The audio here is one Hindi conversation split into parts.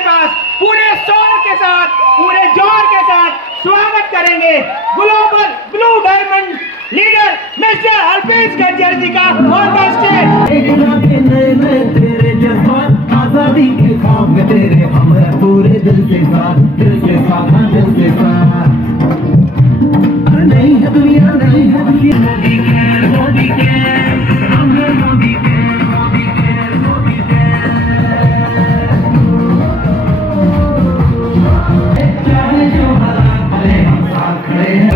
पास पूरे सोल के साथ, पूरे जोर के साथ स्वागत करेंगे global blue diamond leader mister Alpesh Gajjar ji का ऑन द स्टेज। आजादी के ख्वाब में तेरे हम पूरे दिल के साथ, दिल के साथ, दिल के साथ। नहीं है दुनिया, नहीं है दुनिया। मोदी के, मोदी के, हमने मोदी के, मोदी के, मोदी के। चाहे जो हालात भले हम साथ खड़े हैं।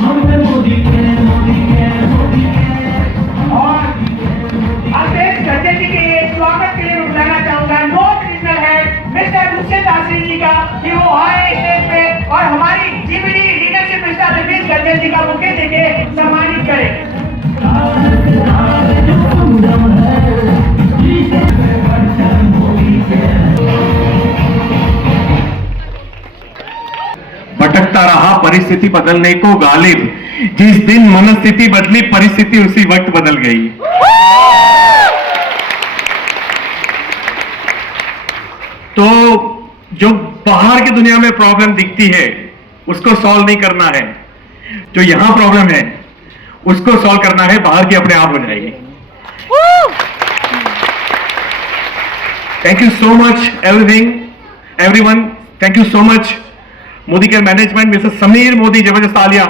हमने मोदी के, मोदी के, मोदी के। और अल्पेश गज्जर जी के स्वागत के लिए मैं बुलाना चाहूंगा north regional head mister Dushyant Aashri ji का कि वो आए स्टेज पे और हमारी GBD leadership mister Alpesh Gajjar ji का बुके देके सम्मानित करें। भटकता रहा परिस्थिति बदलने को गालिब, जिस दिन मनस्थिति बदली परिस्थिति उसी वक्त बदल गई। तो जो बाहर की दुनिया में प्रॉब्लम दिखती है उसको सॉल्व नहीं करना है, जो यहां प्रॉब्लम है उसको सॉल्व करना है, बाहर की अपने आप हो जाएगी। Thank you so much everyone, thank you so much Modi care management, mister Sameer Modi, जबरदस्त तालियां।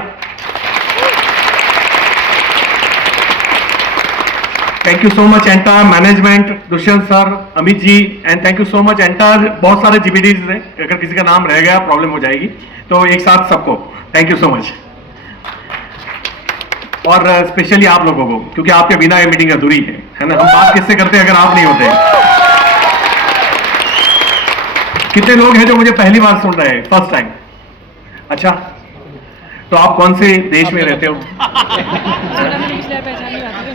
Thank you so much entire management, Dushyant sir, Amit ji, and thank you so much entire बहुत सारे जीबीडीज हैं, अगर किसी का नाम रह गया प्रॉब्लम हो जाएगी, तो एक साथ सबको थैंक यू सो मच। और स्पेशली आप लोगों को, क्योंकि आपके बिना ये मीटिंग अधूरी है ना। हम बात किससे करते हैं अगर आप नहीं होते। कितने लोग हैं जो मुझे पहली बार सुन रहे हैं, फर्स्ट टाइम? अच्छा, तो आप कौन से देश में रहते हो?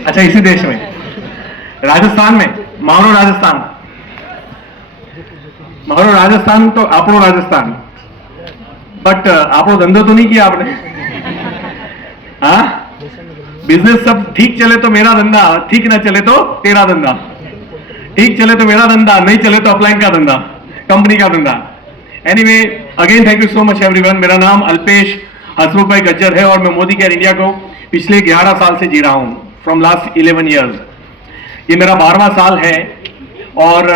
अच्छा, इसी देश में, राजस्थान में, मारो राजस्थान, मारो राजस्थान, तो आपरो राजस्थान, बट आपरो धंधो तो नहीं किया आपने? हाँ, बिजनेस सब ठीक चले तो मेरा धंधा, ठीक ना चले तो तेरा धंधा, ठीक चले तो मेरा धंधा, नहीं चले तो अपलाइन का धंधा, कंपनी का धंधा। Anyway, again thank you so much everyone. मेरा नाम अल्पेश हसमुख भाई गज्जर है और मैं मोदी केयर इंडिया को पिछले 11 साल से जी रहा हूं, फ्रॉम लास्ट 11 ईयर्स। ये मेरा 12वां साल है और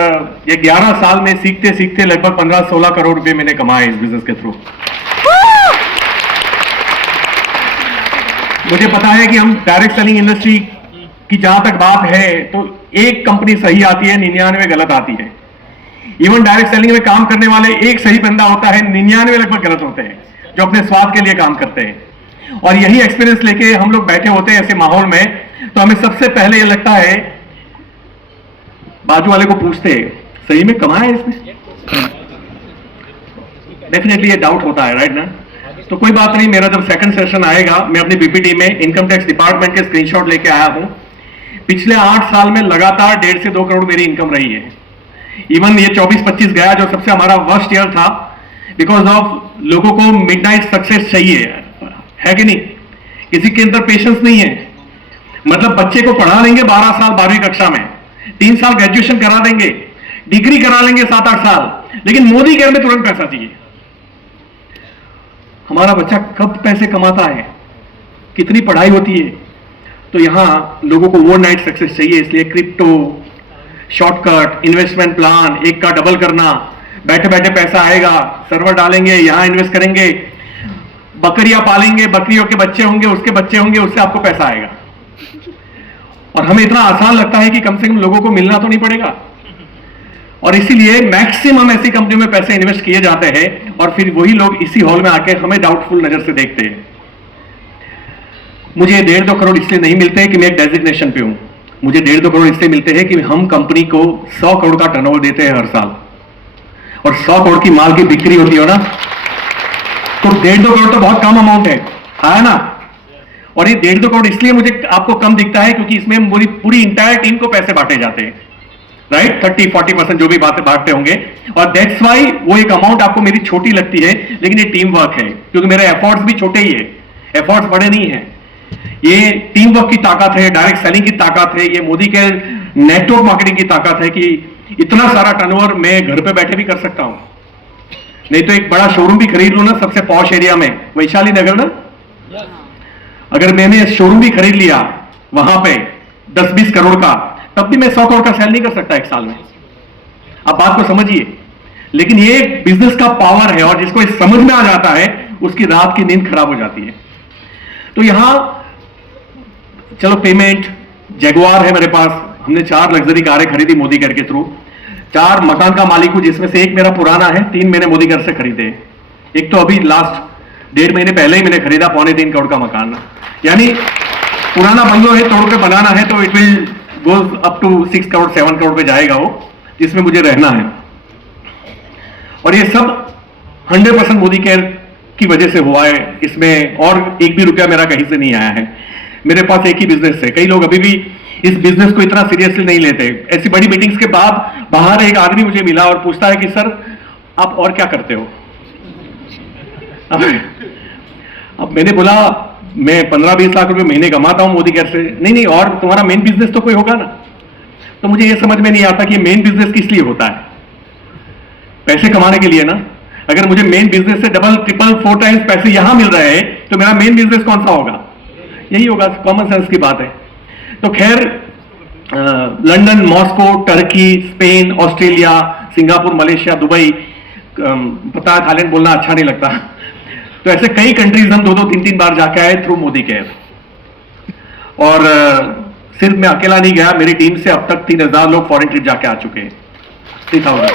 ये 11 साल में सीखते सीखते लगभग 15-16 करोड़ रुपए मैंने कमाए इस बिजनेस के थ्रू। मुझे पता है कि हम डायरेक्ट सेलिंग इंडस्ट्री की जहां तक बात है तो एक कंपनी सही आती है, 99 गलत आती है। इवन डायरेक्ट सेलिंग में काम करने वाले एक सही बंदा होता है, 99 लगभग गलत होते हैं, जो अपने स्वाद के लिए काम करते हैं। और यही एक्सपीरियंस लेके हम लोग बैठे होते हैं ऐसे माहौल में, तो हमें सबसे पहले ये लगता है, बाजू वाले को पूछते हैं सही में कमाया इसने? डेफिनेटली ये डाउट होता है, राइट ना? तो कोई बात नहीं, मेरा जब सेकंड सेशन आएगा, मैं अपनी बीपीटी में इनकम टैक्स डिपार्टमेंट के स्क्रीनशॉट लेके आया हूं। पिछले 8 साल में लगातार 1.5 से 2 करोड़ मेरी इनकम रही है। इवन ये 24-25 गया जो सबसे हमारा वर्स्ट ईयर था, बिकॉज ऑफ लोगों को मिडनाइट सक्सेस चाहिए, है कि नहीं? किसी के अंदर पेशेंस नहीं है। मतलब बच्चे को पढ़ा लेंगे 12 साल 12वीं कक्षा में, 3 साल ग्रेजुएशन करा देंगे, डिग्री करा लेंगे 7-8 साल, लेकिन मोदी केयर में तुरंत पैसा चाहिए। हमारा बच्चा कब पैसे कमाता है, कितनी पढ़ाई होती है? तो यहां लोगों को ओवरनाइट सक्सेस चाहिए, इसलिए क्रिप्टो, शॉर्टकट, इन्वेस्टमेंट प्लान, एक का डबल करना, बैठे बैठे पैसा आएगा, सर्वर डालेंगे, यहां इन्वेस्ट करेंगे, बकरियां पालेंगे, बकरियों के बच्चे होंगे, उसके बच्चे होंगे, उससे आपको पैसा आएगा। और हमें इतना आसान लगता है कि कम से कम लोगों को मिलना तो नहीं पड़ेगा, और इसीलिए मैक्सिमम ऐसी कंपनी में पैसे इन्वेस्ट किए जाते हैं और फिर वही लोग इसी हॉल में आके हमें डाउटफुल नजर से देखते हैं। मुझे 1.5-2 करोड़ इसलिए नहीं मिलते हैं कि मैं एक डेजिग्नेशन पे हूं, मुझे 1.5-2 करोड़ इसलिए मिलते हैं कि हम कंपनी को 100 करोड़ का टर्नओवर देते हैं हर साल, और 100 करोड़ की माल की बिक्री होती है ना, तो 1.5-2 करोड़ तो बहुत कम अमाउंट है ना? और ये 1.5-2 करोड़ इसलिए मुझे आपको कम दिखता है क्योंकि इसमें पूरी इंटायर टीम को पैसे बांटे जाते हैं, राइट? 30-40% जो भी बातें बांटते होंगे, और दैट्स वाई वो एक अमाउंट आपको मेरी छोटी लगती है, लेकिन ये टीम वर्क है, क्योंकि मेरे एफर्ट्स भी छोटे ही है, एफर्ट्स बड़े नहीं है। ये टीम वर्क की ताकत है, डायरेक्ट सेलिंग की ताकत है, ये मोदी के नेटवर्क मार्केटिंग की ताकत है कि इतना सारा टर्नओवर मैं घर पे बैठे भी कर सकता हूं। नहीं तो एक बड़ा शोरूम भी खरीद लूं ना सबसे पॉश एरिया में, वैशाली नगर ना, अगर मैंने शोरूम भी खरीद लिया वहां पे 10-20 करोड़ का, तब भी मैं 100 करोड़ का सेल नहीं कर सकता एक साल में। आप बात को समझिए। लेकिन ये बिजनेस का पावर है, और जिसको इस समझ में आ जाता है उसकी रात की नींद खराब हो जाती है। तो यहां चलो पेमेंट जैगुआर है मेरे पास, हमने 4 लग्जरी कारें खरीदी मोदी केयर के थ्रू। 4 मकान का मालिक हूं, जिसमें से एक मेरा पुराना है, 3 मैंने मोदी केयर से खरीदे। एक तो अभी लास्ट 1.5 महीने पहले ही मैंने खरीदा 2.25 करोड़ का मकान। यानी पुराना बंगलो है, तोड़ के बनाना है तो it will goes up to 6 crore 7 crore पे जाएगा वो, जिसमें मुझे रहना है। और ये सब 100% मोदी केयर की वजह से हुआ है। इसमें और एक भी रुपया मेरा कहीं से नहीं आया है। मेरे पास एक ही बिजनेस है। कई लोग अभी भी इस बिजनेस को इतना सीरियसली नहीं लेते। ऐसी बड़ी मीटिंग्स के बाद बाहर एक आदमी मुझे मिला और पूछता है कि सर आप और क्या करते हो? अब मैंने बोला मैं 15-20 लाख रुपए महीने कमाता हूं मोदी केयर से। नहीं, और तुम्हारा मेन बिजनेस तो कोई होगा ना। तो मुझे यह समझ में नहीं आता कि मेन बिजनेस किस लिए होता है। पैसे कमाने के लिए ना। अगर मुझे मेन बिजनेस से डबल ट्रिपल 4 टाइम्स पैसे यहां मिल रहे हैं तो मेरा मेन बिजनेस कौन सा होगा? यही होगा। कॉमन सेंस की बात है। तो खैर London, Moscow, Turkey, Spain, Australia, Singapore, Malaysia, Dubai, पता है थाईलैंड बोलना अच्छा नहीं लगता, तो ऐसे कई कंट्रीज हम 2-2, 3-3 बार जाके आए थ्रू मोदी केयर। और सिर्फ मैं अकेला नहीं गया, मेरी टीम से अब तक 3000 लोग फॉरेन ट्रिप जाके आ चुके हैं। 3000।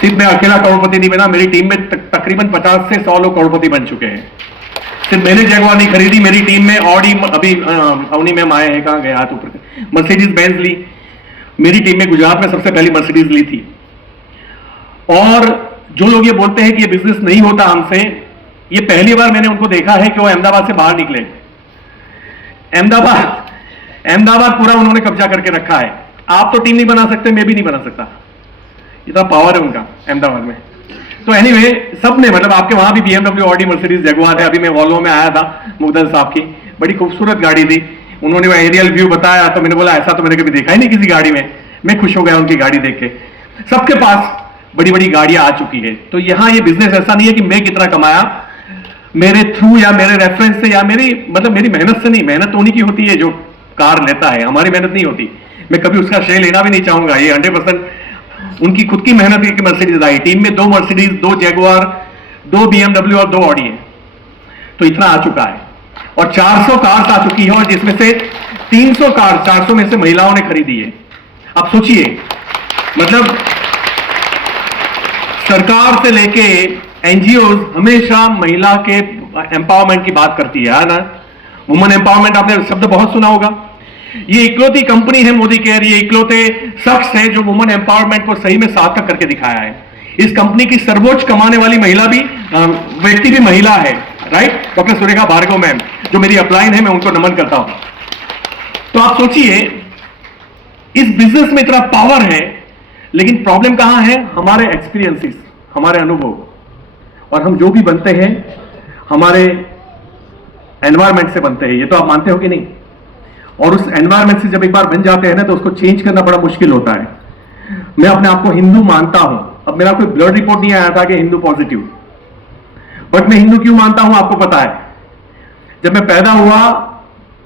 सिर्फ मैं अकेला करोड़पति नहीं बना, मेरी टीम में तकरीबन 50 से 100 लोग करोड़पति बन चुके हैं। सिर्फ मैंने जगुआर नहीं खरीदी, मेरी टीम में ऑडी, अभी अवनी मैम आए हैं, कहां गया तो मर्सिडीज बेंज ली। मेरी टीम में गुजरात में सबसे पहली मर्सिडीज ली थी। और जो लोग ये बोलते हैं कि ये बिजनेस नहीं होता हमसे, ये पहली बार मैंने उनको देखा है कि वो अहमदाबाद से बाहर निकले। अहमदाबाद पूरा उन्होंने कब्जा करके रखा है। आप तो टीम नहीं बना सकते, मैं भी नहीं बना सकता, इतना पावर है उनका अहमदाबाद में। तो एनीवे सब ने, मतलब आपके वहां भी BMW, ऑडी, मर्सिडीज, जगुआर है। अभी मैं वॉल्वो में आया था मुगदल साहब की, बड़ी खूबसूरत गाड़ी थी। उन्होंने वो एरियल व्यू बताया तो मैंने बोला ऐसा तो मैंने कभी देखा ही नहीं किसी गाड़ी में। मैं खुश हो गया उनकी गाड़ी देख के। सबके पास बड़ी बड़ी गाड़ियां आ चुकी है। तो यहां ये बिजनेस ऐसा नहीं है कि मैं कितना कमाया मेरे थ्रू या मेरे रेफरेंस से या मेरी मेहनत से नहीं। मेहनत तो उन्हीं की होती है जो कार लेता है, हमारी मेहनत नहीं होती। मैं कभी उसका श्रेय लेना भी नहीं चाहूंगा। ये 100% उनकी खुद की मेहनत है कि मर्सिडीज आई। टीम में 2 मर्सिडीज, 2 जगुआर, 2 BMW और 2 ऑडी है। तो इतना आ चुका है। और 400 कार्स आ चुकी है, और जिसमें से 300 कार 400 में से महिलाओं ने खरीदी है। अब सोचिए, मतलब सरकार से लेके एनजीओज हमेशा महिला के एम्पावरमेंट की बात करती है ना। वुमेन एम्पावरमेंट आपने शब्द बहुत सुना होगा। ये इकलौती कंपनी है मोदी केयर, ये इकलौते शख्स है जो वुमेन एम्पावरमेंट को सही में सार्थक करके दिखाया है। इस कंपनी की सर्वोच्च कमाने वाली महिला भी व्यक्ति भी महिला है, right? Doctor Surekha Bhargava ma'am, जो मेरी अपलाइन है, मैं उनको नमन करता हूं। तो आप सोचिए, इस बिजनेस में इतना पावर है, लेकिन प्रॉब्लम कहां है? हमारे एक्सपीरियंसेस, हमारे अनुभव, और हम जो भी बनते हैं हमारे एनवायरमेंट से बनते हैं। ये तो आप मानते हो कि नहीं? और उस एनवायरमेंट से जब एक बार बन जाते हैं ना, तो उसको चेंज करना बड़ा मुश्किल होता है। मैं अपने आप को हिंदू मानता हूं। अब मेरा कोई ब्लड रिपोर्ट नहीं आया था कि हिंदू पॉजिटिव, बट मैं हिंदू क्यों मानता हूं आपको पता है? जब मैं पैदा हुआ,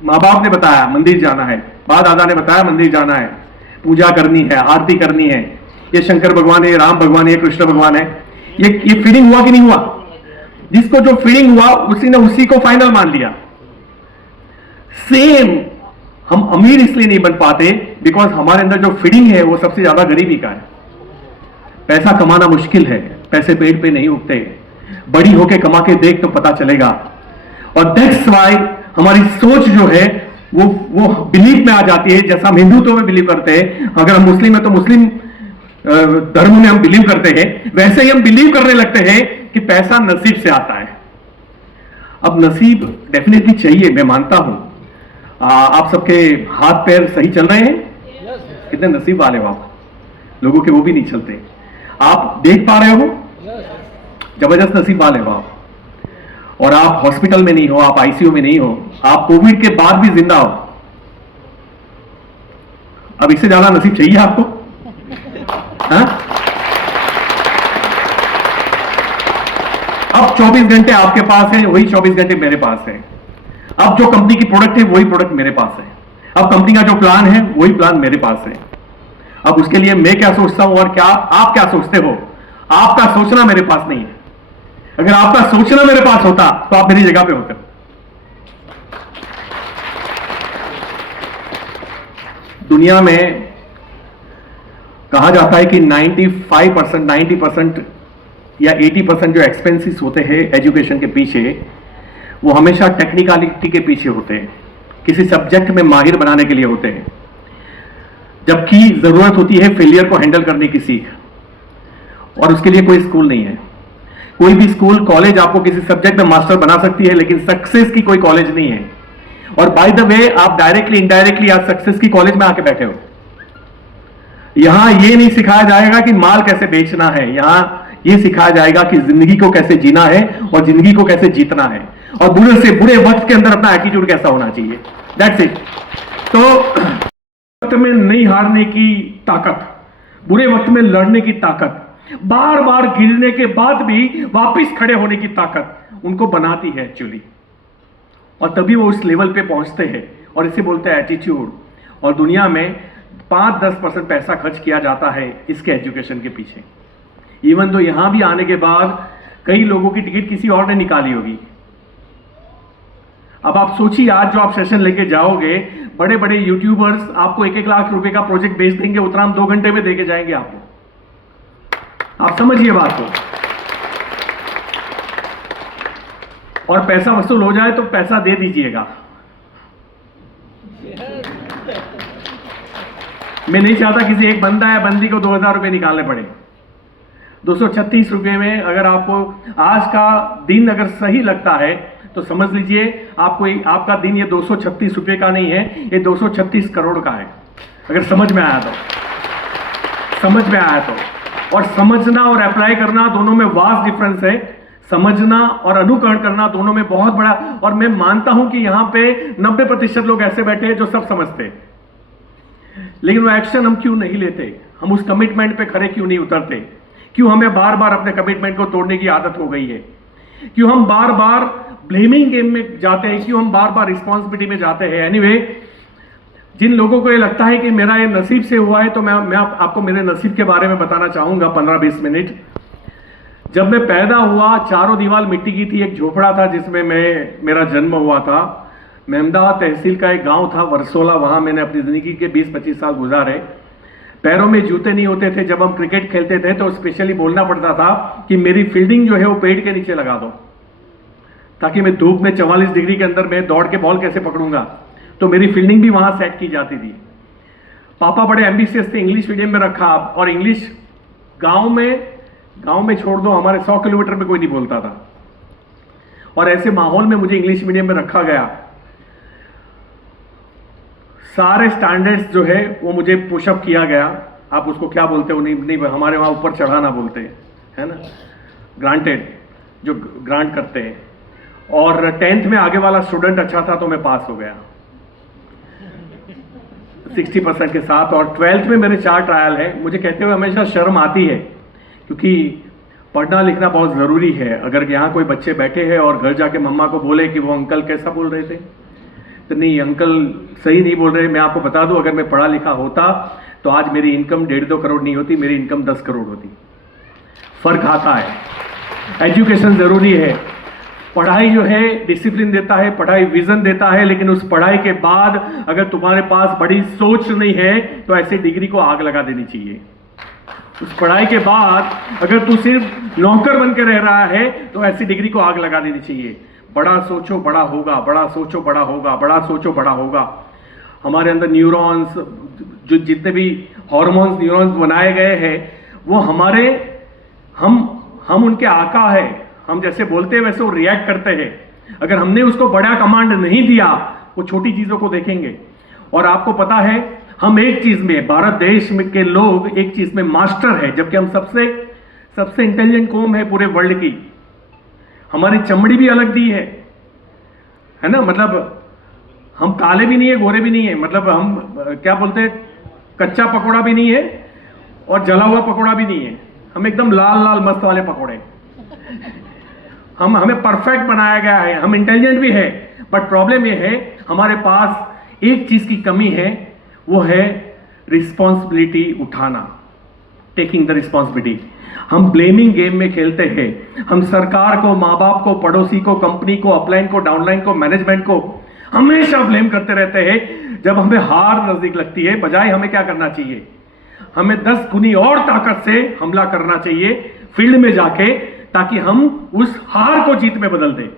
माँ बाप ने बताया मंदिर जाना है, बाप दादा ने बताया मंदिर जाना है, पूजा करनी है, आरती करनी है, ये शंकर भगवान है, ये राम भगवान है, ये कृष्ण भगवान है। ये फीलिंग हुआ कि नहीं हुआ? जिसको जो फीलिंग हुआ उसी ने उसी को फाइनल मान लिया। सेम हम अमीर इसलिए नहीं बन पाते बिकॉज हमारे अंदर जो फीलिंग है वो सबसे ज्यादा गरीबी का है। पैसा कमाना मुश्किल है, पैसे पेड़ पे नहीं उगते। बड़ी होके कमा के देख तो पता चलेगा। और दैट्स व्हाई हमारी सोच जो है वो बिलीफ में आ जाती है। जैसा हम हिंदुत्व में बिलीव करते हैं, अगर हम मुस्लिम है तो मुस्लिम धर्म में हम बिलीव करते हैं, वैसे ही हम बिलीव करने लगते हैं कि पैसा नसीब से आता है। अब नसीब डेफिनेटली चाहिए, मैं मानता हूं। आप सबके हाथ पैर सही चल रहे हैं? कितने नसीब वाले हो आप। लोगों के वो भी नहीं चलते। आप देख पा रहे हो? जबरदस्त नसीब वाले हो आप। और आप हॉस्पिटल में नहीं हो, आप आईसीयू में नहीं हो, आप कोविड के बाद भी जिंदा हो, अब इससे ज्यादा नसीब चाहिए आपको? हाँ? अब 24 घंटे आपके पास है, वही 24 घंटे मेरे पास है। अब जो कंपनी की प्रोडक्ट है वही प्रोडक्ट मेरे पास है। अब कंपनी का जो प्लान है वही प्लान मेरे पास है। अब उसके लिए मैं क्या सोचता हूं और क्या आप क्या सोचते हो, आपका सोचना मेरे पास नहीं है। अगर आपका सोचना मेरे पास होता तो आप मेरी जगह पे होते। दुनिया में कहा जाता है कि 95%, 90% या 80% जो एक्सपेंसेस होते हैं एजुकेशन के पीछे, वो हमेशा टेक्निकलिटी के पीछे होते हैं, किसी सब्जेक्ट में माहिर बनाने के लिए होते हैं, जबकि जरूरत होती है फेलियर को हैंडल करने की सीख। और उसके लिए कोई स्कूल नहीं है। कोई भी स्कूल, कॉलेज आपको किसी सब्जेक्ट में मास्टर बना सकती है, लेकिन सक्सेस की कोई कॉलेज नहीं है। और बाय द वे, आप डायरेक्टली इनडायरेक्टली आज सक्सेस की कॉलेज में आके बैठे हो। यहां यह नहीं सिखाया जाएगा कि माल कैसे बेचना है, यहां यह सिखाया जाएगा कि जिंदगी को कैसे जीना है और जिंदगी को कैसे जीतना है, और बुरे से बुरे वक्त के अंदर अपना एटीट्यूड कैसा होना चाहिए। That's it. तो वक्त में नहीं हारने की ताकत, बुरे वक्त में लड़ने की ताकत, बार बार गिरने के बाद भी वापस खड़े होने की ताकत उनको बनाती है एक्चुअली। और तभी वो उस लेवल पे पहुंचते हैं, और इसे बोलते हैं एटीट्यूड। और दुनिया में 5-10% पैसा खर्च किया जाता है इसके एजुकेशन के पीछे। इवन तो यहां भी आने के बाद कई लोगों की टिकट किसी और ने निकाली होगी। अब आप सोचिए, आज जो आप सेशन लेके जाओगे, बड़े बड़े यूट्यूबर्स आपको 1-1 लाख रुपए का प्रोजेक्ट बेच देंगे, उतना हम 2 घंटे में देके जाएंगे आपको। आप समझिए बात को। और पैसा वसूल हो जाए तो पैसा दे दीजिएगा। मैं नहीं चाहता किसी एक बंदा या बंदी को 2000 रुपए निकालने पड़े। 236 रुपए में अगर आपको आज का दिन अगर सही लगता है तो समझ लीजिए आपका दिन ये 236 रुपए का नहीं है, ये 236 करोड़ का है। अगर समझ में आया तो। और समझना और अप्लाई करना दोनों में वास्ट डिफरेंस है। समझना और अनुकरण करना दोनों में बहुत बड़ा। और मैं मानता हूं कि यहां पे 90% लोग ऐसे बैठे हैं जो सब समझते हैं, लेकिन वो एक्शन हम क्यों नहीं लेते? हम उस कमिटमेंट पे खड़े क्यों नहीं उतरते? क्यों हमें बार बार अपने कमिटमेंट को तोड़ने की आदत हो गई है? क्यों हम बार बार ब्लेमिंग गेम में जाते हैं? क्यों हम बार बार रिस्पॉन्सिबिलिटी में जाते हैं? एनीवे, जिन लोगों को ये लगता है कि मेरा ये नसीब से हुआ है, तो मैं आपको मेरे नसीब के बारे में बताना चाहूंगा 15-20 मिनट। जब मैं पैदा हुआ, चारों दीवार मिट्टी की थी, एक झोपड़ा था जिसमें मेरा जन्म हुआ था। अहमदाबाद तहसील का एक गांव था वरसोला, वहां मैंने अपनी जिंदगी के 20-25 साल गुजारे। पैरों में जूते नहीं होते थे। जब हम क्रिकेट खेलते थे तो स्पेशली बोलना पड़ता था कि मेरी फील्डिंग जो है वो पेड़ के नीचे लगा दो, ताकि मैं धूप में 44 डिग्री के अंदर मैं दौड़ के बॉल कैसे पकड़ूंगा। तो मेरी फील्डिंग भी वहां सेट की जाती थी। पापा बड़े एम्बिशियस थे, इंग्लिश मीडियम में रखा। और इंग्लिश गांव में छोड़ दो, हमारे 100 किलोमीटर में कोई नहीं बोलता था। और ऐसे माहौल में मुझे इंग्लिश मीडियम में रखा गया। सारे स्टैंडर्ड्स जो है वो मुझे पुशअप किया गया। आप उसको क्या बोलते हो? नहीं, हमारे वहाँ ऊपर चढ़ाना बोलते हैं, है ना, ग्रांटेड, जो ग्रांट करते हैं। और 10th में आगे वाला स्टूडेंट अच्छा था तो मैं पास हो गया 60% के साथ। और 12th में मेरे 4 ट्रायल है। मुझे कहते हुए हमेशा शर्म आती है, क्योंकि पढ़ना लिखना बहुत ज़रूरी है। अगर यहाँ कोई बच्चे बैठे हैं और घर जाके मम्मा को बोले कि वो अंकल कैसा बोल रहे थे, तो नहीं, अंकल सही नहीं बोल रहे। मैं आपको बता दूं, अगर मैं पढ़ा लिखा होता तो आज मेरी इनकम 1.5-2 करोड़ नहीं होती, मेरी इनकम 10 करोड़ होती। फर्क आता है। एजुकेशन जरूरी है। पढ़ाई जो है डिसिप्लिन देता है, पढ़ाई विजन देता है, लेकिन उस पढ़ाई के बाद अगर तुम्हारे पास बड़ी सोच नहीं है तो ऐसी डिग्री को आग लगा देनी चाहिए। उस पढ़ाई के बाद अगर तू सिर्फ नौकर बन के रह रहा है तो ऐसी डिग्री को आग लगा देनी चाहिए। बड़ा सोचो बड़ा होगा, बड़ा सोचो बड़ा होगा, बड़ा सोचो बड़ा होगा। हमारे अंदर न्यूरॉन्स, जो जितने भी हार्मोन्स न्यूरॉन्स बनाए गए हैं, वो हमारे हम उनके आका है। हम जैसे बोलते हैं वैसे वो रिएक्ट करते हैं। अगर हमने उसको बड़ा कमांड नहीं दिया, वो छोटी चीजों को देखेंगे। और आपको पता है, हम एक चीज में, भारत देश में के लोग एक चीज में मास्टर है, जबकि हम सबसे इंटेलिजेंट कौम है पूरे वर्ल्ड की। हमारी चमड़ी भी अलग दी है ना, मतलब हम काले भी नहीं है, गोरे भी नहीं है, मतलब हम क्या बोलते हैं, कच्चा पकोड़ा भी नहीं है और जला हुआ पकोड़ा भी नहीं है, हम एकदम लाल लाल मस्त वाले पकोड़े। हमें परफेक्ट बनाया गया है, हम इंटेलिजेंट भी है, बट प्रॉब्लम ये है हमारे पास एक चीज की कमी है, वो है रिस्पॉन्सिबिलिटी उठाना, टेकिंग द रिस्पॉन्सिबिलिटी। हम ब्लेमिंग गेम में खेलते हैं, हम सरकार को, माँ बाप को, पड़ोसी को, कंपनी को, अपलाइन को, डाउनलाइन को, मैनेजमेंट को हमेशा ब्लेम करते रहते हैं। जब हमें हार नजदीक लगती है, बजाय हमें क्या करना चाहिए, हमें 10 गुनी और ताकत से हमला करना चाहिए फील्ड में जाके, ताकि हम उस हार को जीत में बदल दें।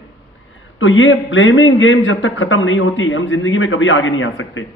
तो ये ब्लेमिंग गेम जब तक खत्म नहीं होती, हम जिंदगी में कभी आगे नहीं आ सकते।